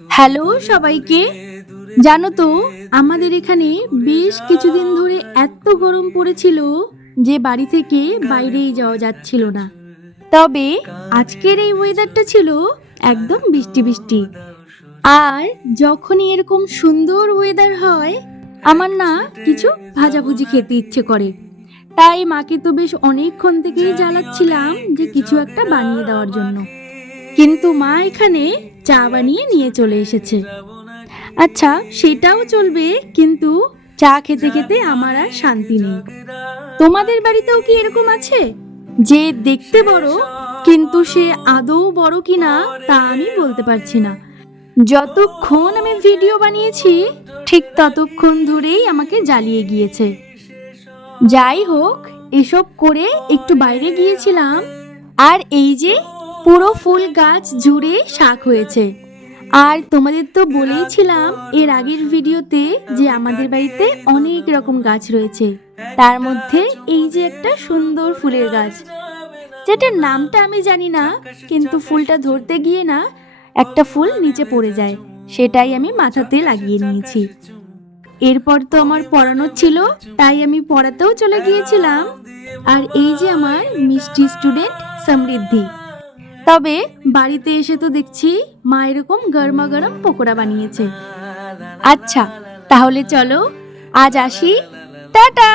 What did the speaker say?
Hello সবাইকে। জানো তো, আমাদের এখানে বেশ কিছুদিন ধরে এত গরম পড়েছিল যে বাড়ি থেকে বাইরেই যাওয়া যাচ্ছিল না। তবে আজকের এই ওয়েদারটা ছিল একদম বৃষ্টি বৃষ্টি। আর যখনই এরকম সুন্দর ওয়েদার হয়, আমার না কিছু ভাজাভুজি খেতে ইচ্ছে করে। তাই মাকে তো বেশ অনেকক্ষণ থেকেই জ্বালাচ্ছিলাম যে কিছু একটা বানিয়ে দেওয়ার জন্য, কিন্তু মা এখানে চা বানিয়ে নিয়ে চলে এসেছে। আচ্ছা, সেটাও চলবে, কিন্তু চা খেতে খেতে আমার আর শান্তি নেই। তোমাদের বাড়িতেও কি এরকম আছে যে দেখতে বড় কিন্তু সে আদৌ বড় কিনা তা আমি বলতে পারছি না? যতক্ষণ আমি ভিডিও বানিয়েছি ঠিক ততক্ষণ ধরেই আমাকে জ্বালিয়ে গিয়েছে। যাই হোক, এসব করে একটু বাইরে গিয়েছিলাম, আর এই যে পুরো ফুল গাছ জুড়ে শাক হয়েছে। আর তোমাদের তো বলেইছিলাম এর আগের ভিডিওতে যে আমাদের বাড়িতে অনেক রকম গাছ রয়েছে, তার মধ্যে এই যে একটা সুন্দর ফুলের গাছ, যেটার নামটা আমি জানি না, কিন্তু ফুলটা ধরতে গিয়ে না একটা ফুল নিচে পড়ে যায়, সেটাই আমি মাথাতে লাগিয়ে নিয়েছি। এরপর তো আমার পড়ানো ছিল, তাই আমি পড়াতেও চলে গিয়েছিলাম। আর এই যে আমার মিষ্টি স্টুডেন্ট সমৃদ্ধি। তবে বাড়িতে এসে তো দেখছি মা এরকম গরমা গরম পকোড়া বানিয়েছে। আচ্ছা, তাহলে চলো আজ আসি, টাটা।